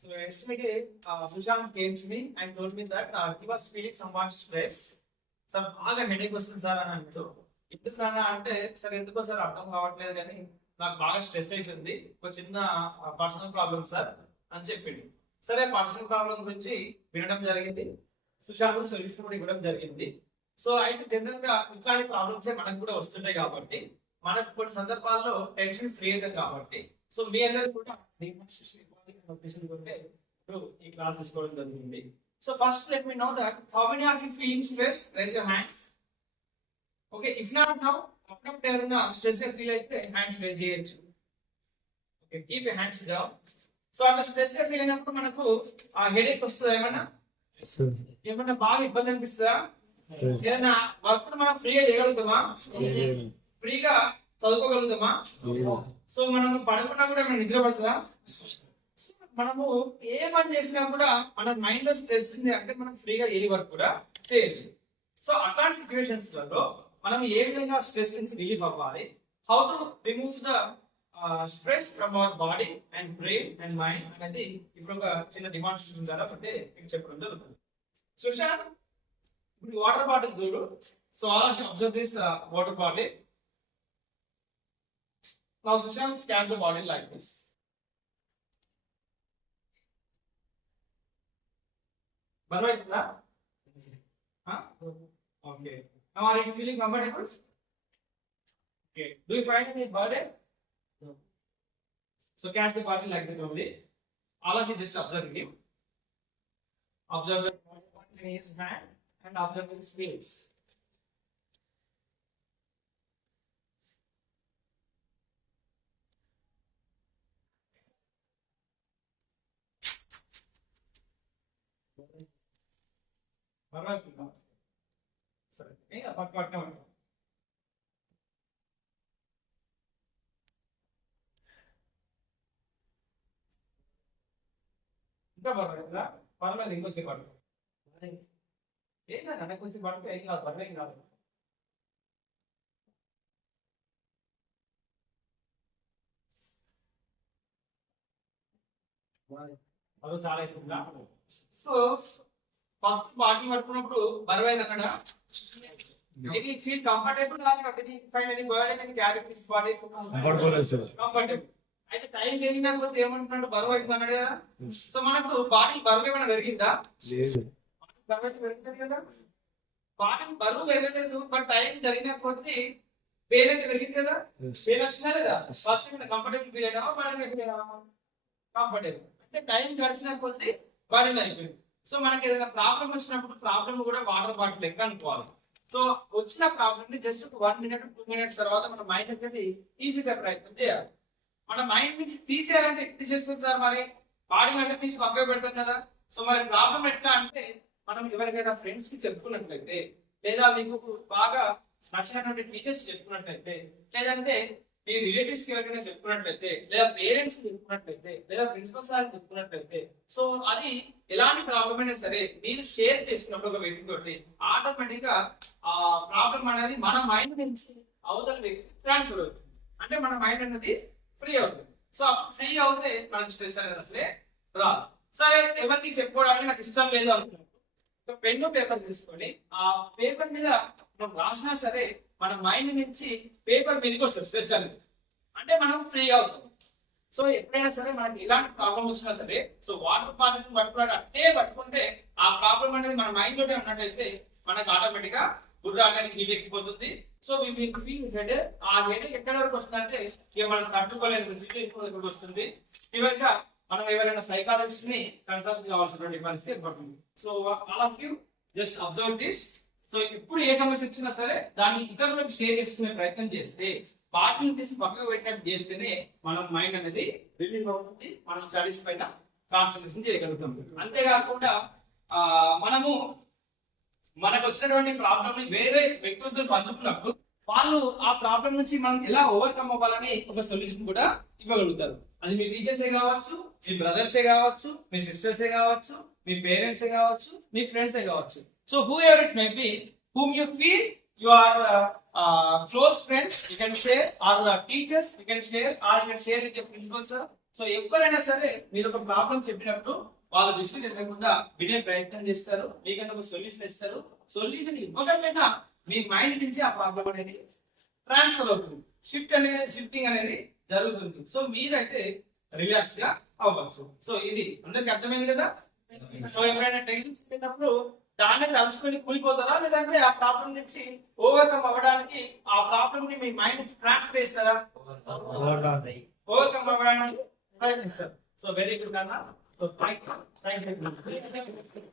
So yesterday, Sushant came to me and told me that he was feeling somewhat stress. Sir బాగా headache వస్తుంది sir అని అంటూ ఎందుకు అంటే సార్ ఎందుకో సార్ అర్థం కావట్లేదు కానీ నాకు బాగా స్ట్రెస్ అవుతుంది ఒక చిన్న పర్సనల్ ప్రాబ్లం సార్ అని చెప్పింది. సరే పర్సనల్ ప్రాబ్లం గురించి వినడం జరిగింది, సుశాంత్ సొల్యూషన్ కూడా ఇవ్వడం జరిగింది. సో అయితే జనరల్ గా ఇట్లాంటి ప్రాబ్లమ్స్ మనకు కూడా వస్తుంటాయి కాబట్టి మనకు కొన్ని సందర్భాల్లో టెన్షన్ ఫ్రీ అవుతాం కాబట్టి సో మీ అందరూ కూడా ఇప్పుడు ఈ క్లాస్ తీసుకోవడం జరుగుతుంది. So first let me know that how many of you feeling stress? Raise your hands. Okay, if not now, after there stress feel like hands raise cheyochu. Okay, keep your hands down. So అంత stress గా feel అయినప్పుడు మనకు ఆ headache వస్తుందా ఏమన్నా బాగా ఇబ్బంది అనిపిస్తుందా? ఏదైనా వర్క్ మనం ఫ్రీగా చేయగలుగుతామా? ఫ్రీగా చదువుకోగలుగుతామా? సో మనం పడుకున్నా కూడా మనం నిద్ర పడుతుందా? మనము ఏ పని చేసినా కూడా మన మైండ్ లో స్ట్రెస్ ఉంది అంటే మనం ఫ్రీగా ఏ వర్క్ కూడా చేయొచ్చు. సో అట్లాంటి సిచ్యువేషన్స్ లలో మనం ఏ విధంగా స్ట్రెస్ నుంచి రిలీఫ్ అవ్వాలి, how to remove the stress from our body and brain and mind అనేది ఇప్పుడు ఒక చిన్న డిమాన్స్ట్రేషన్ ద్వారా అంటే మీకు చెప్పడం జరుగుతుంది. సుశాంత్, ఇప్పుడు వాటర్ బాటిల్ చూడు. So all of you observe this water bottle. Now Sushant catch the bottle like this. Barwaitna? Huh? Okay. Now are you feeling comfortable? Okay. Do you find any burden? No. So catch the bottle like that only. All of you just observe him. Observe his hand and observe his face. పర్వాలేదు సరే పక్కన ఇంకా పర్వాలేదా? పర్వాలేదు, ఇంకోసేపు పడుకో. ఏం కాదు అన్న, కొంచెం పడుకో, ఏం కాదు, పర్లేదు కాదు. అదో చాలా అవుతుందా? సో ఫస్ట్ బాటిల్ పట్టుకున్నప్పుడు బరువైంది అక్కడ. Did you feel comfortable or did you find any burden in carrying this body? Comfortable. అయితే టైం పెరిగినా కొద్ది ఏమంటున్నాడు, బరువు అవుతుంది అన్నాడు కదా. సో మనకు బాటిల్ బరువు ఏమైనా పెరిగిందా? బరువు అయితే పెరుగుతుంది కదా. బాటిల్ బరువు పెరగలేదు, బట్ టైం జరిగిన కొద్ది పెయిన్ అయితే పెరిగింది కదా. పెయిన్ వచ్చిందా లేదా? ఫస్ట్ కంఫర్టబుల్ ఫీల్ అయినా కంఫర్టబుల్ అంటే టైం గడిచిన కొద్ది బాడీలో అయిపోయింది. సో మనకి ఏదైనా ప్రాబ్లం వచ్చినప్పుడు ప్రాబ్లం కూడా వాటర్ బాటిల్ లెక్క అనుకోవాలి. సో వచ్చిన ప్రాబ్లమ్ ని జస్ట్ 1 minute 2 minutes తర్వాత మన మైండ్ అనేది తీసేసే ప్రయత్నం చేయాలి. మన మైండ్ నుంచి తీసేయాలంటే ఎట్లా చేస్తుంది సార్? మరి బాడీ అంటే తీసి పక్కన పెడతాం కదా. సో మరి ప్రాబ్లం ఎట్లా అంటే మనం ఎవరికైనా ఫ్రెండ్స్ కి చెప్పుకున్నట్లయితే, లేదా మీకు బాగా నచ్చినటువంటి టీచర్స్ చెప్పుకున్నట్లయితే, లేదంటే మీ రిలేటివ్స్ కి ఎవరికైనా చెప్పుకున్నట్లయితే, లేదా పేరెంట్స్ కి చెప్పుకున్నట్లయితే, లేదా ప్రిన్సిపల్ సార్ చెప్పుకున్నట్లయితే, సో అది ఎలాంటి ప్రాబ్లం అయినా సరే మీరు షేర్ చేసుకున్నప్పుడు ఒక వ్యక్తి తోటి ఆటోమేటిక్ గా ఆ ప్రాబ్లం అనేది మన మైండ్ నుంచి అవతల వ్యక్తి ట్రాన్స్ఫర్ అవుతుంది. అంటే మన మైండ్ అనేది ఫ్రీ అవుతుంది. సో ఫ్రీ అవుతే మనకి స్ట్రెస్ అనేది అసలే రాదు. సరే, ఎవరికి చెప్పుకోవడానికి నాకు ఇష్టం లేదు అనుకున్నప్పుడు ఒక పెన్ను పేపర్ తీసుకొని ఆ పేపర్ మీద మనం రాసినా సరే మన మైండ్ నుంచి పేపర్ మీదకి వస్తుంది స్ట్రెస్ అనేది. అంటే మనం ఫ్రీ అవుతాం. సో ఎప్పుడైనా సరే మనకి ఇలాంటి ప్రాబ్లం వచ్చినా సరే సో వాటర్ బాటిల్ పట్టుకున్నాడు అంటే పట్టుకుంటే ఆ ప్రాబ్లం అనేది మన మైండ్ లోనే ఉన్నట్టయితే మనకు ఆటోమేటిక్ గా బుర్ర అనేది హీట్ ఎక్కిపోతుంది. సో ఆ హెడేక్ ఎక్కడి వరకు వస్తుందంటే ఇక మనం తట్టుకోలేని సిచ్యువేషన్ వస్తుంది. చివరిగా మనం ఎవరైనా సైకాలజిస్ట్ ని కన్సల్ట్ కావాల్సినటువంటి పరిస్థితి ఏర్పడుతుంది. So all of you just observe this. So ఇప్పుడు ఏ సమస్య వచ్చినా సరే దాన్ని ఇతరులకు షేర్ చేసుకునే ప్రయత్నం చేస్తే, బాటిల్ తీసి పక్కకు పెట్టినట్టు చేస్తేనే మనం మైండ్ అనేది రిలీఫ్ అవుతుంది, మనం స్టడీస్ పైన కాన్సన్ట్రేషన్ చేయగలుగుతాం. అంతేకాకుండా మనము మనకు వచ్చినటువంటి ప్రాబ్లమ్ ని వేరే వ్యక్తులతో పంచుకున్నప్పుడు వాళ్ళు ఆ ప్రాబ్లం నుంచి మనం ఎలా ఓవర్కమ్ అవ్వాలని ఒక సొల్యూషన్ కూడా ఇవ్వగలుగుతారు. అది మీ టీచర్సే కావచ్చు, మీ బ్రదర్సే కావచ్చు, మీ సిస్టర్సే కావచ్చు, మీ పేరెంట్సే కావచ్చు, మీ ఫ్రెండ్సే కావచ్చు. So whoever it may be, whom you feel you are close friends, you can share, or teachers, you can share, or you can share with your principal sir, so ఎవరైనా సరే మీరు ఒక ప్రాబ్లం చెప్పినప్పుడు వాళ్ళు విసుగు చెందకుండా వినే ప్రయత్నం చేస్తారు, మీకన్నా ఒక సొల్యూషన్ ఇస్తారు. సొల్యూషన్ ఇవ్వకపోయినా మీ మైండ్ నుంచి ఆ ప్రాబ్లం అనేది ట్రాన్స్ఫర్ అవుతుంది, షిఫ్టింగ్ అనేది జరుగుతుంది. సో మీరైతే రిలాక్స్ గా అవ్వచ్చు. సో ఇది అందరికి అర్థమైంది కదా. సో ఎవరైనా టెన్షన్ పెట్టినప్పుడు దాన్ని తలుచుకొని కూలిపోతారా, లేదంటే ఆ ప్రాబ్లం నుంచి ఓవర్కమ్ అవ్వడానికి ఆ ప్రాబ్లం ని మీ మైండ్ నుంచి ట్రాన్స్ఫర్ చేస్తారా? ఓవర్కమ్ అవ్వడానికి ప్రయత్నిస్తారు. సో వెరీ గుడ్ అన్న. So thank you.